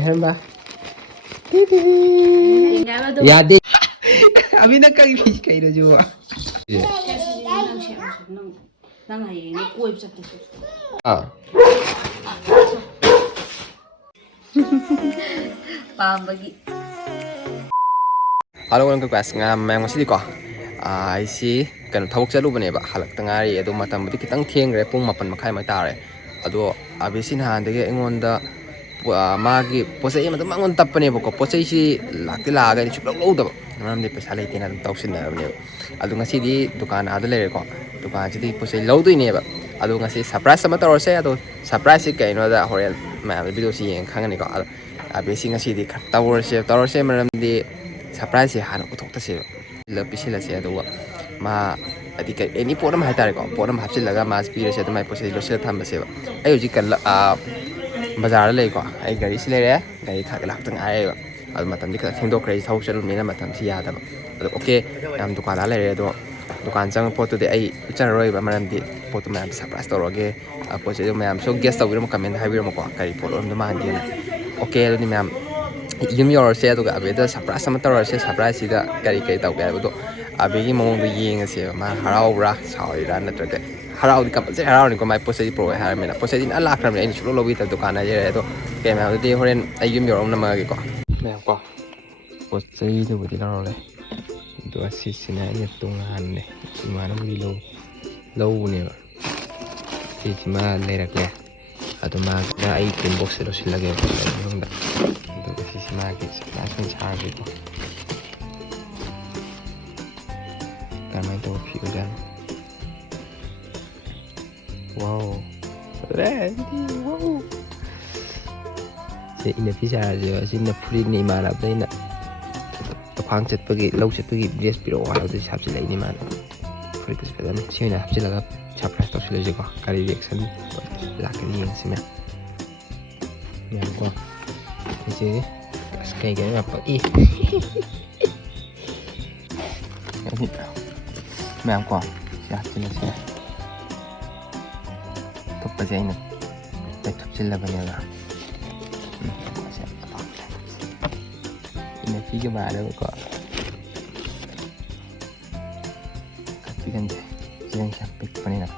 Hamba. Yadi. Abi na kang fish kayo na juwa. Ah. Pambagi. Halo orang kelas ngam yang masih di ko. Isi kan thawuk chalubaneba halak tangari adu matam budi kitang thengre pung 8 makhai mai tare. Adu abisin handege engonda magi posai matam mangon tappaneba ko posai si lakti laga ni chuklok lodaba. Namde pesa leitina dum tawsinna adu ngasi di dukan ada lere ko. Dukan jadi posai lodineba. Adu ngasi surprise sama torose adu surprise ka inoda horeal ma video si yang khangani ko. Abisi ngasi di torose maramdi surprise hanu uthokta se pisila se adu ma adi ka any podam haitare ko podam hapsilaga mas pire se mai posai losila thamba se ayo jikal bazar le ko ai gari silere gari khak lak tang ai adu matam di ka thengdo krai thau chal mina matam si ya da adu okay am dukan ala le do dukan chang potu de ai char roi ba maram di potu mam surprise toroge posai mam so guest tawir mo comment haibir mo ko kari podom do man di okay adu ni mam yum yorse adu ga abeda surprise sama torose surprise sida kari kai taw ga adu abegi mong do yeng ase ma haraura sauri ran natraga harau di kap se harau ni ko mai posai pro har mena posai din ala kram ni chulo lobi ta dukan aje re to ke ma di horen ayum yor na ma gi ko me ko posai du di ro le do asisina ni tungan ne mana budi lo ne si ma le ra ke adu ma da ai tin box lo silage ko da do si ma ki sa san cha gi ko kamay to piu dan wow ready wow si ina pisa je si na puri ni mara bai na to khang chet pagi lau chet pagi dress piro wa do sab si lai ni man puri to sedan si na hap laga surprise to sile je ko kari reaction la ke ni si me ya ko si skai ga pa i mẹ quả dạ chỉ là xe thúc bây giờ này để thúc chỉ là bây giờ là ini phía mà đâu có cái gì chỉ đang chặt bịch vào đây nè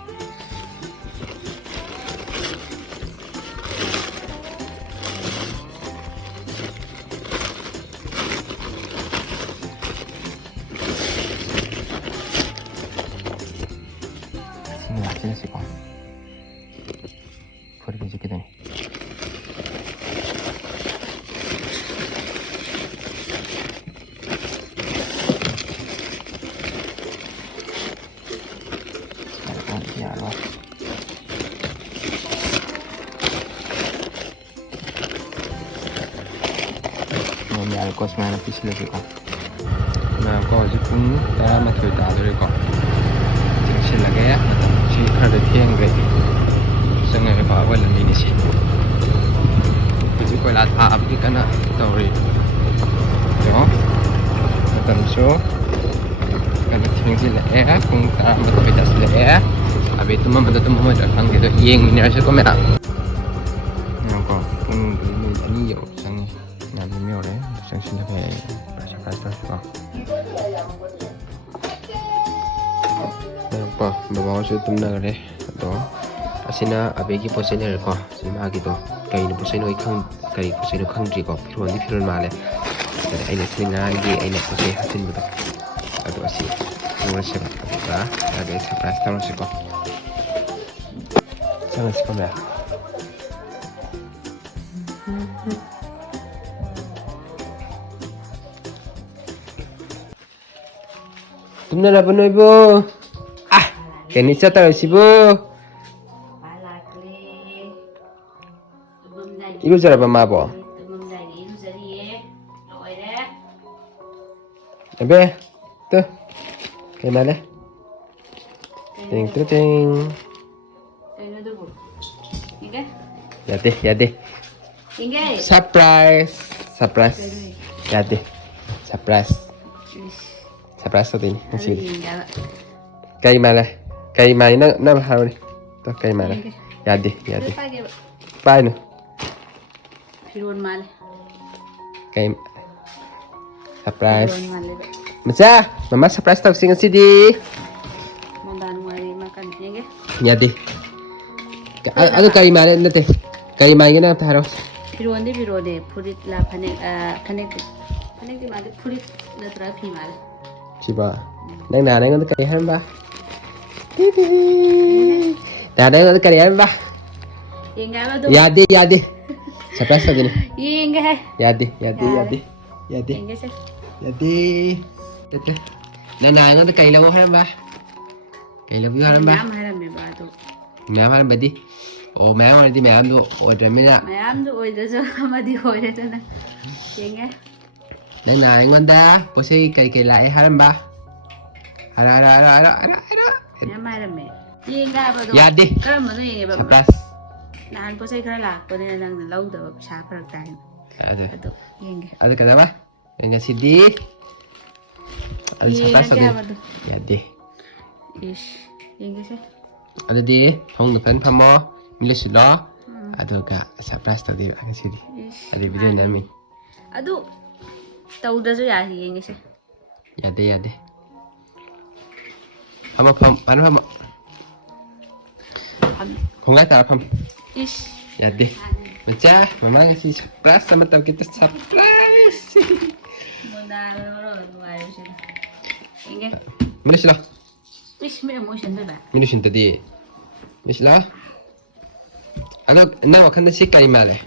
sih kok, pergi sedikit nih. Ya loh. Ini alkos mana pisah sih kok. Nah, kok aja pun dah masuk dalam kok. Sih lagi ya. Ada tiang ready. Sangat apa awal ini sih. Jadi kau lihat apa ni kan tahu ni. Yo, macam so. Kalau tiang sila kung tak betul betul sila Habis tu mama tu mama dah kan gitu. Yang ni rasa kau merah. Yang kau ini yo sang nak ni orang sang sila rasa rasa kau. Apa bawa saya tumna kare to asina abegi posai ne ko sima gi to kai ni posai no ikhang kai posai no khang ji ko phiron male ai na singa gi ai na posai hatin bu to adu asi no se ba ada surprise tahu sih ko sangat sih ya tumna la banoi bo Kini saya tahu sih bu. Ibu cara apa mabo? Ebe, tuh, kayak mana? Ting ting. Ya deh. Surprise. Ya deh. Surprise tuh ini masih. Kayak mana? Kayak mana nak hal ni? Tu kayak mana? Ya deh. Pai nu. Phiron mal. Kay surprise. Meron nga libre. Macha, mama surprise tau sing sidi. Mandan mo ay makan. Sige. Yadi. Ano kay mane nate? Kay mane na taro. Pirone purit la panik panik di mali purit na trafi mal. Siba. Nang nanay ngon kay han ba? Nanay ngon kay han ba? Inga ba do? Yadi. Surprise tadi nih. Inga. Yadi. Inga sih. Yadi. Tete. Nanay ngon kay labo han ba? Kay labo han ba? Nam haram me ba do. Ma'am han ba di? Oh, ma'am di ma'am do order me na. Mayam do oy da so amadi hoy da na. Inga. Nang nanay ngon da, posay kay lai han ba? Ara. Mayam haram me. Inga ba do? Yadi. Karam mo no inga ba? Surprise. Naan po sa ikara lakko na lang na law daw sa parang tayo. Ada. Ato. Inga. Ada kata apa? Yang sidi. Ada surprise tadi. Inga do. Yadi. Ish. Inga sih. Ada di hong depan pamo milis lo. Ada ka surprise tadi ang sidi. Ish. Ada video namin. Ado. Tahu dah so ya inga sih. Yadi. Hama pam, ano hama? Kung nga tara pam. Ish. Yadi. Baca, mama ngasih surprise sama tahu kita surprise. Muna ano lumayo siya. Inga. Milis lo. Ish may emotion ba? Milis yung tadi. Milis lo. Ano, na wakanda si kay male.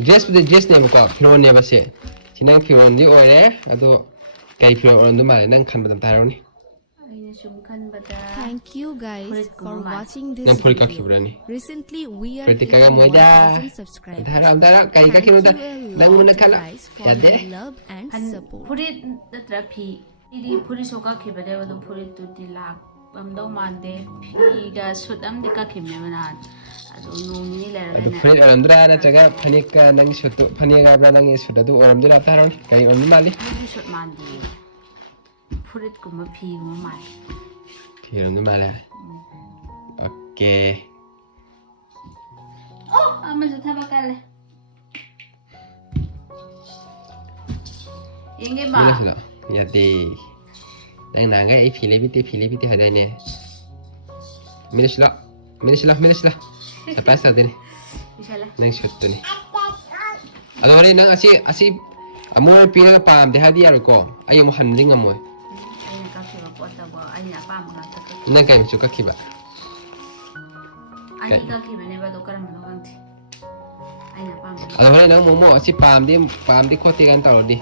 Dress niya mo ko, piron niya ba siya? Sinang piron di oire, ado kay piron do male nang kan badam taro ni. Ay nasungkan ba ta? Thank you guys Kulit for kumaman. watching this Nang puri ka video. kibra ni. Recently, we are Pwede ka hitting mo da. 1,000 subscribers. Dara kay ka Thank kinu da. you a Nang muna lot, kala. guys, for Yade. your love and Han support. purit na trapi. Idi purit so ka khibade ba do purit tu dilak. Bamdaw mande piga sudam di ka khimne bana. Ado nung ni la Ado na. friend aramdra na chaga panik ka nang shoto panik ka bra nang shoto do aramdra taron kay on mali. Ni sud mandi. Purit ko ma pi ko ma. Piron do mali. Okay. Oh, ama sa tabakal. Inge ba? Milis lo. Yadi. Nang nangay ay pilipiti haday ni. Milis lo. Surprise tadi ni. Isala. Nang shoto ni. Ano rin nang asi amo pila ka pam de hadi yaro ko. Ay mo handling amo. Ay nakakita po ta ba? Ay na pa mga ta. Nang kay chuka kiba. Ay ka khibane ba do karam no ganti. Ay na pa mga. Ano rin nang mo asi pam di ko ti kan taro di.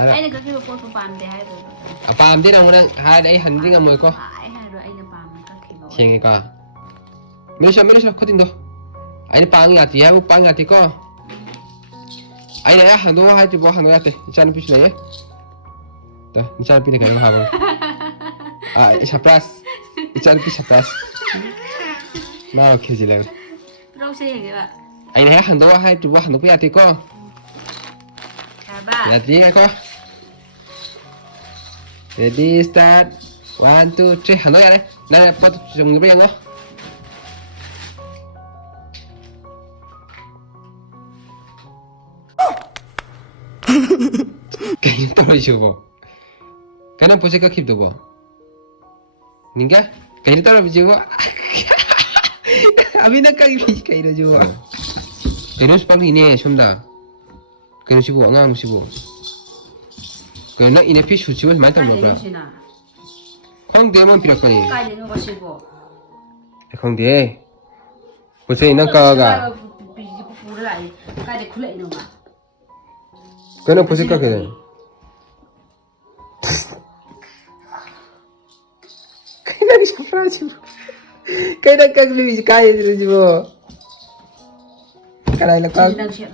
Ay nakakita po pa pam de hay do. Pam di nang unang hadi ay handling amo ko. Ay na do ay na pa mga kakhiba. Siya ka. Menos ko tindo. Ay na pangi ati ya pangi ati ko. Ay na ya hando ha ti bo hando ate. Chan pis na ye. Ta, chan pi na kayo habang. Surprise. Chan pi surprise. Ma okay sila. Pero siya nga. Ay na ya hando ha ti bo hando pi ati ko. Kaba. Ati ako. Ready start. 1 2 3 hando ya. Na pa jong ni ba yang ko? Kayaknya 떨어지고 그냥 보니까 기도 봐 니가 kayaknya 떨어지고 아미나 까기 비니까 이러죠 그래서 빨리 이네 좀다 그러시고 엉망 시고 그러나 이네 피 수치고 많이 Kaya 담아 봐 siya na. 콩대만 필요하니 Kaya nyo kasi po. 콩대 벌써 이나 까가 Pura ay. Kaya kulay no ma. 그냥 보니까 그냥 kailan siya frasi mo? Kailan kang lumis kaya dito mo? Kailan lang kang... Lang siya.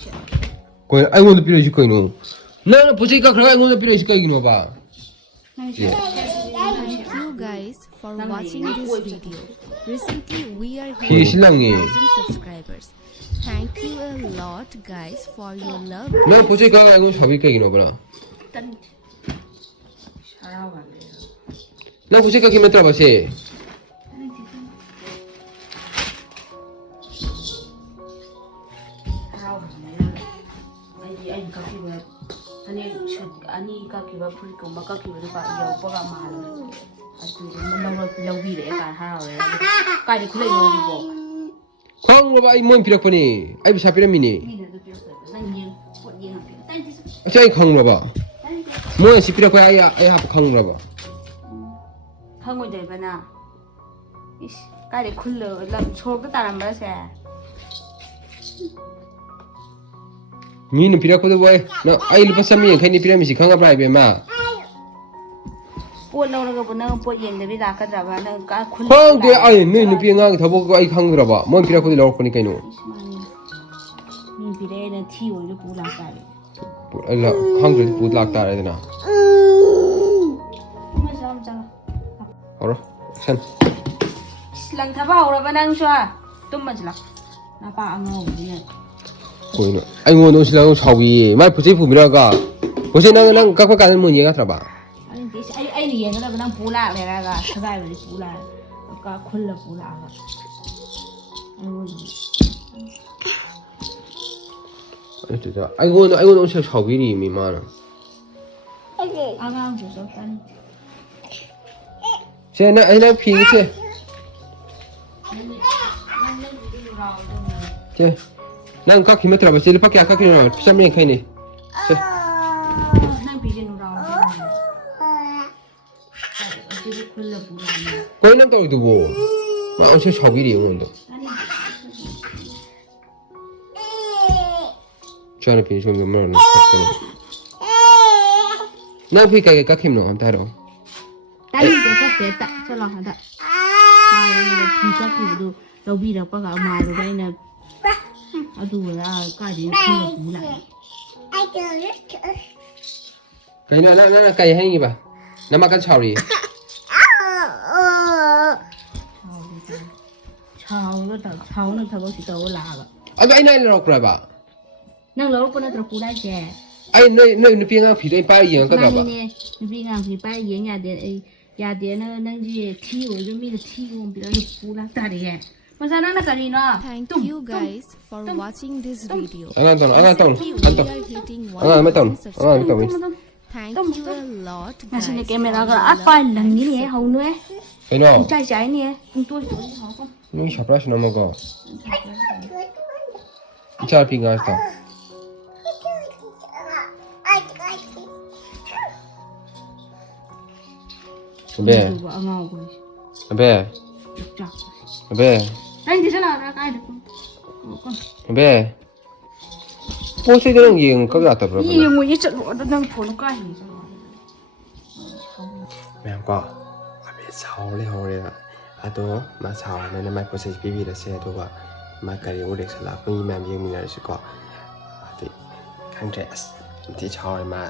Siya. Kaya, ay mo na pinasik kayo no? Na, posay ka, kaya mo na pinasik kayo ginawa ba? Thank you guys for watching this video. Recently, we are Yes hitting lang eh. 1,000 subscribers. Thank you a lot guys for your love. Na, posay ka, kaya mo sabi kayo ginawa ba? Tan. Sarawan. Na, posay ka kimatra ba siya? ꯍꯔꯥꯎꯕꯁꯤꯅ ꯑꯩꯅ ꯀꯛꯈꯤꯕ ꯐꯅꯦꯛ ꯁꯨꯠ ꯑꯅꯤ ꯀꯛꯈꯤꯕ ꯐꯨꯔꯤꯠꯀꯨꯝꯕ ꯀꯛꯈꯤꯕꯗꯨ ꯌꯧꯔꯛꯄꯒ ꯃꯥꯜꯂꯦ ꯑꯗꯨ ꯂꯧꯕꯤꯔꯛꯑꯦ ꯀꯥꯟ ꯍꯔꯥꯎꯔꯦ ꯀꯥꯏꯗ ꯈꯨꯂꯩꯅꯣ ꯍꯧꯖꯤꯛꯐꯥꯎ ꯈꯪꯉꯕ ꯑꯩ ꯃꯣꯏ ꯄꯤꯔꯛꯄꯅꯤ ꯑꯩ ꯄꯩꯁꯥ ꯄꯤꯔꯝꯃꯤꯅꯤ ꯃꯤꯅ ꯑꯗꯨ ꯄꯤꯔꯛꯇꯕ ꯅꯪ ꯌꯦꯡ ꯄꯣꯠ ꯌꯦꯡꯉꯛꯀꯦ ꯑꯁ ꯑꯩ ꯈꯪꯉꯕ ꯃꯣꯏ ꯑꯁꯤ ꯄꯤꯔꯛꯄ ꯑꯩ ꯍꯥꯞꯄ ꯈꯪꯉꯕ ꯈꯪꯉꯣꯏꯗꯣꯏꯕꯅ 이씨, 까리 굴러 람 소르도 따란 말세. 미는 비라코도 뭐해? 나 아이 루파 삼미엔 카이니 피라미시 강가 프라이베마. ꯄꯣꯠ ꯂꯧꯔꯒ ꯅꯪ ꯄꯣꯠ ꯌꯦꯡꯗꯕꯤ ꯂꯥꯛꯀꯗ꯭ꯔꯕ ꯅꯪ ꯀꯥ ꯈꯨꯜ ꯈꯪꯗꯦ ꯑꯩ ꯅꯣꯏ ꯅꯨꯄꯤ ꯑꯉꯥꯡꯒꯤ ꯊꯕꯛꯇꯣ ꯑꯩ ꯈꯪꯗ꯭ꯔꯕ ꯃꯣꯏ ꯄꯤꯔꯛꯄꯗꯤ ꯂꯧꯔꯛꯄꯅꯤ ꯀꯩꯅꯣ ꯃꯤ ꯄꯤꯔꯛꯑꯦꯅ ꯊꯤ ꯑꯣꯏꯅ ꯄꯨ ꯂꯥꯛꯇꯥꯔꯦ ꯈꯪꯗ꯭ꯔꯗꯤ ꯄꯨ ꯂꯥꯛꯇꯥꯔꯦꯗꯅ ꯍꯧꯔꯣ ꯑꯦꯛꯁꯟ ꯂꯪ ꯊꯕ ꯍꯧꯔꯕ ꯅꯪꯁꯨ ꯇꯨꯝꯃꯁꯤ ꯂꯥꯛ ꯅꯄꯥ ꯑꯉꯧꯕꯗꯤ ꯀꯣꯏꯅꯣ ꯑꯩꯉꯣꯟꯗ ꯎꯁꯤꯜꯂꯒ ꯁꯥꯎꯕꯤꯌꯦ ꯃꯥꯏ ꯄꯣꯠꯆꯩ ꯄꯨꯕꯤꯔꯛꯑꯒ ꯄꯣꯠꯆꯩ ꯅꯪ ꯀꯛꯄ ꯀꯥꯟꯗ ꯃꯨꯟ ꯌꯦꯡꯉꯠꯇ꯭ꯔꯕ ꯑꯩꯅ ꯌꯦꯡꯒꯗꯕ ꯅꯪ ꯄꯨ ꯂꯥꯛꯂꯦꯔꯒ ꯁꯒꯥꯏꯕꯗꯤ ꯄꯨ ꯂꯥꯛꯑꯦ ꯈꯨꯜꯂ ꯄꯨ ꯂꯥꯛꯑꯒ ꯑꯩꯉꯣꯟꯗ ꯎꯁꯤꯜ ꯁꯥꯎꯕꯤꯔꯤ ꯃꯤ ꯃꯥꯅ ꯑꯉꯥꯡꯁꯨ ꯆꯠꯇꯅꯤ ꯁꯦ ꯅꯪ ꯐꯤꯒꯁꯦ ꯁꯦ ꯅꯪ ꯀꯛꯈꯤ ꯅꯠꯇ꯭ꯔꯕ ꯁꯦ ꯂꯨꯄꯥ ꯀꯌꯥ ꯀꯛꯈꯤꯅꯣ 150ꯅꯤ ꯁꯦ ꯅꯪ ꯄꯤꯖꯦ ꯅꯨꯔꯥꯎ ꯀꯣꯏ ꯅꯪ ꯇꯧꯔꯤꯗꯨꯕꯣ ꯃꯥ ꯎꯁꯤꯜ ꯁꯥꯎꯕꯤꯔꯤ ꯑꯩꯉꯣꯟꯗ ꯆꯥꯅ ꯐꯤ ꯁꯣꯝꯗ ꯃꯔꯣꯟ ꯈꯠꯄꯅꯦ ꯅꯪ ꯐꯤ ꯀꯩ ꯀꯛꯈꯤꯕꯅꯣ ꯑꯝꯇ ꯍꯥꯏꯔꯛꯑꯣ ꯆꯠꯂꯣ ꯍꯟꯗꯛ ꯐꯤ ꯀꯛꯈꯤꯕꯗꯨ ꯂꯧꯕꯤꯔꯛꯄꯒ ꯃꯥꯜꯂꯨꯕ ꯑꯩꯅ ꯑꯗꯨꯒ ꯀꯥꯏꯗꯩ ꯈꯨꯜꯂ ꯄꯨ ꯂꯥꯛꯑꯦ ꯀꯩꯅꯣ ꯅꯪ ꯀꯩ ꯍꯥꯏꯅꯤꯡꯉꯤꯕ ꯅꯃꯥꯀꯟ ꯁꯥꯎꯔꯤ ꯁꯥꯎꯅ ꯊꯕꯛꯁꯤ ꯇꯧꯔ ꯂꯥꯛꯑꯒ ꯑꯗꯣ ꯑꯩꯅ ꯂꯧꯔꯛꯄ꯭ꯔꯕ ꯅꯪ ꯂꯧꯔꯛꯄ ꯅꯠꯇ꯭ꯔꯣ ꯄꯨ ꯂꯥꯛꯏꯁꯦ ꯑꯩ ꯅꯣꯏ ꯅꯨꯄꯤ ꯑꯉꯥꯡ ꯐꯤꯗꯣ ꯑꯩ ꯄꯥꯏꯔ ꯌꯦꯡꯉꯛꯀꯗ꯭ꯔꯕ ꯅꯨꯄꯤ ꯑꯉꯥꯡ ꯐꯤ ꯄꯥꯏꯔ ꯌꯦꯡ ꯌꯥꯗꯦ ꯑꯩ ꯌꯥꯗꯦꯅ ꯅꯪꯁꯦ ꯊꯤ ꯑꯣꯏꯔꯁꯨ ꯃꯤꯅ ꯊꯤ ꯌꯣꯟꯕꯤꯔꯒ ꯄꯨ ꯂꯥꯛꯇꯥꯔꯦ ꯃꯆꯥ ꯅꯪꯅ ꯀꯔꯤꯅꯣ Thank you guys for watching this video. ꯑꯉꯥꯡ ꯇꯧꯅꯨ We are hitting 1,000 subscribers. ꯇꯧꯅꯤ Thank you a lot guys. Masih for kamera your apa love lang and ni eh hau nu eh ꯀꯩꯅꯣ chai chai ni eh tung tu hau ko ꯅꯣꯏ surprise ꯅꯝꯃꯒꯣ ꯏꯆꯥ ꯅꯨꯄꯤ ꯉꯥꯛꯇ ꯑꯕꯦ angau ko ꯑꯕꯦ chak ꯑꯕꯦ ai di sana ra kai ko ꯑꯕꯦ ꯄꯣꯠꯆꯩꯗꯣ ꯅꯪ ꯌꯦꯡꯉ ꯀꯛ ꯌꯥꯗꯕ꯭ꯔꯕ yi ngui ni chat lo da nang phone kai ni ꯃꯌꯥꯝ ꯀꯣ ꯑꯕꯦ ꯁꯥꯎꯔꯦ ꯍꯧꯔꯦꯕ ꯑꯗꯣ ꯃꯥ ꯁꯥꯎꯔꯕꯅꯤꯅ ꯃꯥꯏ ꯄꯣꯠꯆꯩ ꯄꯤꯕꯤꯔꯁꯦ ꯑꯗꯨꯒ ꯃꯥ ꯀꯔꯤ ꯎꯔꯦꯛꯁꯟ ꯂꯥꯛꯄꯒꯤ ꯃꯌꯥꯝ ꯌꯦꯡꯃꯤꯟꯅꯔꯁꯤꯀꯣ ꯑꯗꯨ ꯈꯪꯗ꯭ꯔꯦ ꯑꯁ ꯌꯥꯝꯊꯤ ꯁꯥꯎꯔꯦ ꯃꯥ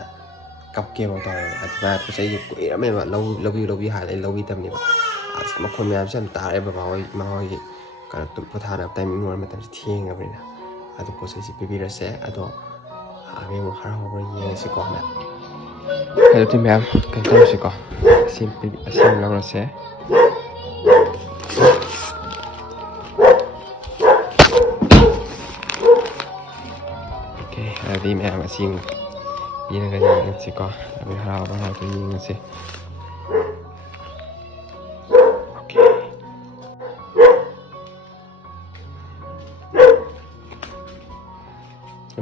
ꯀꯞꯀꯦꯕ ꯇꯧꯔꯦꯕ ꯑꯗꯨ ꯃꯥ ꯄꯣꯠꯆꯩꯁꯦ ꯀꯨꯏꯔꯝꯃꯦꯕ ꯂꯧꯕꯤꯌꯨ ꯍꯥꯏꯔ ꯑꯩ ꯂꯧꯕꯤꯗꯕꯅꯦꯕ ꯑꯁ ꯃꯈꯣꯟ ꯃꯌꯥꯝꯁꯦ ꯌꯥꯝ ꯇꯥꯔꯦ ꯕꯕꯥꯍꯣꯏ ꯏꯃꯥꯍꯣꯏꯒꯤ ꯀꯩꯅꯣ ꯄꯣꯊꯥꯅꯕ ꯇꯥꯏꯃꯤꯡ ꯑꯣꯏꯔ ꯃꯇꯝꯁꯤ ꯊꯦꯡꯉꯕꯅꯤ나 ꯑꯗꯨ ꯄꯣꯠꯆꯩꯁꯤ ꯄꯤꯕꯤꯔꯁꯦ ꯑꯗꯣ ꯑꯕꯦ ꯑꯃꯨꯛ ꯍꯔꯥꯎꯕ꯭ꯔꯥ ꯌꯦꯡꯉꯁꯤꯀꯣ ꯃꯌꯥꯝ ꯑꯗꯨꯗꯤ ꯃꯌꯥꯝ ꯀꯩꯅꯣ ꯇꯧꯔꯁꯤꯀꯣ ꯑꯁꯤ ꯂꯧꯔꯁꯦ 오케이 ꯑꯗꯨꯗꯤ ꯃꯌꯥꯝ ꯑꯁꯤ ꯌꯦꯡꯉꯒ ꯌꯦꯡꯉꯁꯤꯀꯣ ꯑꯕꯦ ꯍꯔꯥꯎꯕ꯭ꯔꯥ ꯍꯥꯏꯕꯗꯣ ꯌꯦꯡꯉꯁꯤ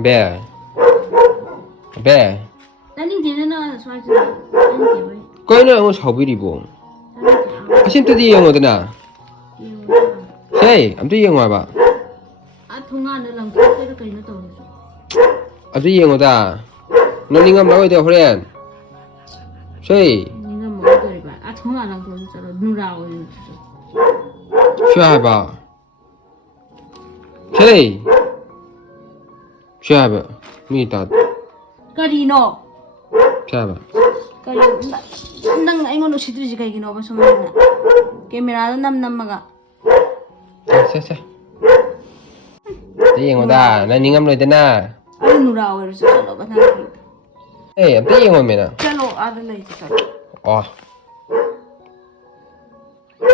배 tani di na swai chu tani di bai 거기는 뭐 사비리고 아신트디 영어드나 헤이 아무튼 영어 봐 a thunga na lang ko ke kai na to 아주 영어다 너닝감 나와야 돼 호렌 헤이 ni na mo to ba a thunga lang to cha nu ra o 쉬어봐 헤이 쉬어봐 미다 karino 쉬어봐 kari nang ai ngon usidri ji kai gino ba somena camera da nam maga 쎄쎄 이 영어다 나 닝감 로이드나 ai nu ra o so chalo ba na 에이 아무튼 영어면은 chalo a da lai cha 와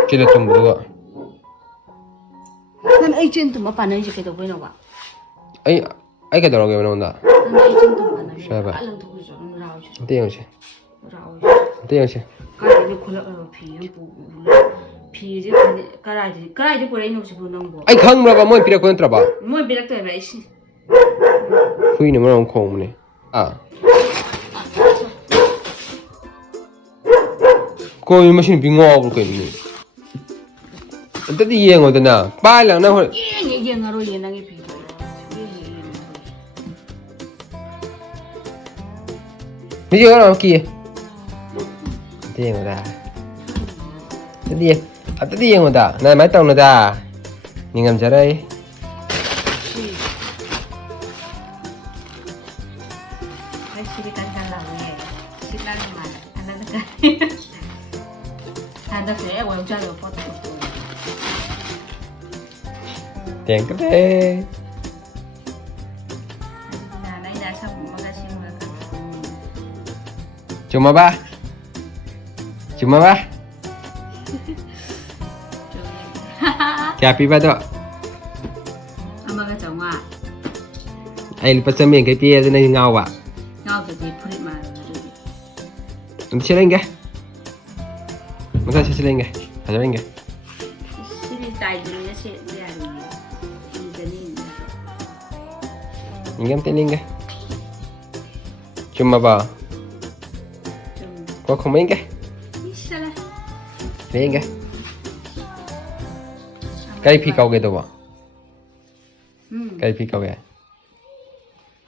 그래 좀 뭐가 nan ai chen tu ma pa nai ji kai do bai no ba 아이 ai cái đó cái nào đó Nang ai chung tum ana. Siya ba? Alang to ko jo nang rao jo. thế không chứ Rao. thế không chứ Kai ni khula phi yam pu. Phi je karai de purai no chu nang bo. ai không ra mọi pira con traba Moi birak to ba isi. hui nó mà không không này à coi machine bị ngõ rồi cái gì anh tới đi ngồi thế nào ba lần nào hồi Ye ngaro ye nang phi. bây giờ nào kia thế ngồi ta tới đi ngồi ta này mấy tàu nữa ta nhìn ngắm ra đây Ai siri kan la ye. Silang man. Ana ka. Ana se wa ja lo foto. tiền cái đấy Nai da sa magasin mo ka. cuma ba kaya pipa to Amaga changwa. ai lipat sa miệng cái tia cho nên ngao à Ngao de di puri ma. anh chơi lên cái masa chơi lên cái chơi lên cái Siri tai de ya se ya ni. Ni de ni. nhìn em tên lên cái cuma ba có không mấy cái Isala. lên cái phi cầu cái đâu cái phi cầu cái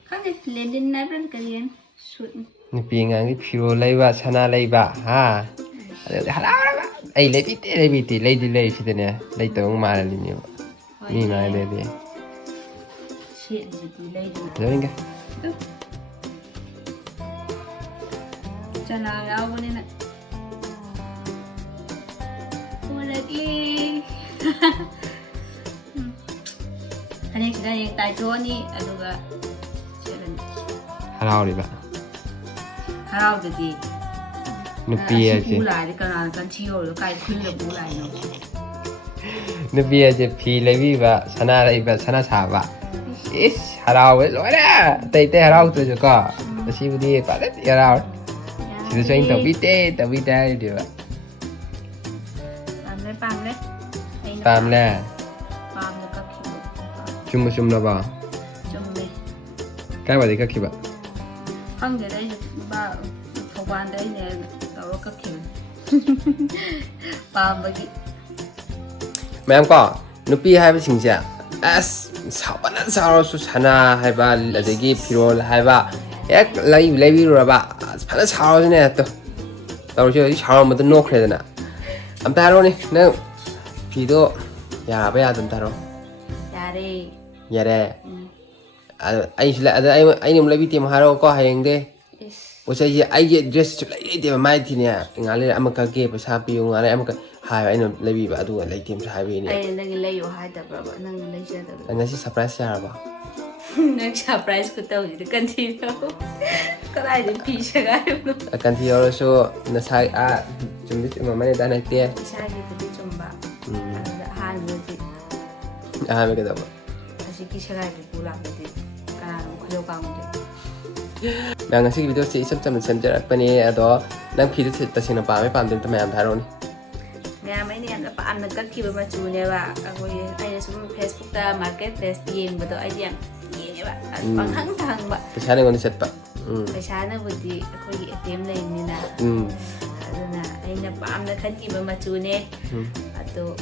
Kan de lendin na bran kalian. Sut. ni pi ngang cái phiêu lấy ba sana lấy ba ha ai lấy đi lấy phi thế này lấy tao mà là nhiều ni mà đây đi Si di lay de. chơi lên cái Chana ngao ni na. Lagi. Anek sudah yang tajo ni aduga. harau đi bạn Harau jadi. nó pi chứ Bulai di kana kan cio lo kai khun le bulai no. nó pi chứ phi lấy ba sana xả ba is harau ấy rồi đó tây harau tôi cho có tôi xin đi bạn đấy harau thì tôi cho anh tàu vít đi bạn Pam le. pam le Pam le ka kilo. chum là ba Jom le. cái bảo gì các bạn Hang de dai ba thoban dai ne tao ka kilo. Pam bagi. mẹ em có nó pi hai cái chính trạng s sao bạn ăn sao rồi sana hai ba là cái piro hai ba yak lấy rồi ba phải sao rồi nè tao chơi sao mà tao nốt rồi nè em ta rồi nè nè pi đó ya bây giờ tao rồi Dari. ya đây anh sẽ lại anh em lấy pi tìm hai rồi có hàng đấy ủa sao vậy anh cái dress chụp lấy tìm mai thì nè ngã lên em cái kia phải sao pi ngã lên em cái hai anh em lấy pi ba đua lấy tìm hai pi nè Ai nang lay yo hai da ba nang lay ja da. anh sẽ surprise ya ba Nang surprise ko tau di kan ti tau. Karai din pi siya gayo no. akan tiyo so nasay chumdi mamane dana tiya Isa gi ko di chumba. Ada han mo di. me kada ba Kasi ki siya gayo pulang di. Kanang kuyo ka mo di. na ngasi video si isam cham center pani ado nang phi ta sina pa me pam din ta mayam tharo ni Nga may ni ang paam nagkakiba machu ne ba. Ako yun ay na sa Facebook ta marketplace yeng ba to ay diyan. Yeng ba. Pang hang ba. ta chane ngoni set pa Pesa na budi ako yung ATM lane ni na. Ano na ay na paam nagkakiba machu ne. Ato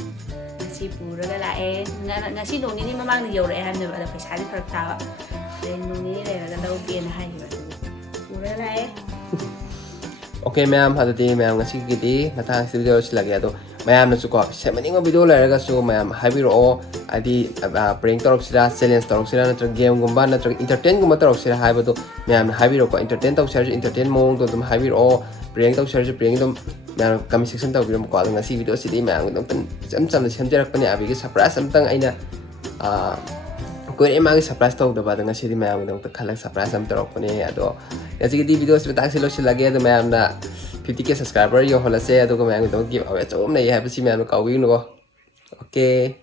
si pura gala nga si nung nini mamang nagyo rin ano ba pesa ni pertawa. Then nung nini rin daw biyan hay ba. Pura la okay ma'am hadati ma'am ngasi gidi matang si video sila kaya to ma'am na suko sa maning video la raga so ma'am habi ro adi prank torok sila challenge torok sila na game gumba na entertain gumba torok sila habi to ma'am habi ro ko entertain tok sila entertain mo to tum habi ro prank tok sila prank to ma'am kami section tok video ko ngasi video sidi ma'am to jam na semjarak pani abi ki surprise amtang aina कोई एमागे surprise तौदबा द ngasi di mayam dong ta khalak surprise am torok pane ado ngasi di video se tak se lo silage ado mayam na 50k subscriber yo hola se ado ko mayam dong give away chom nei ha bisi mayam ka wi no okay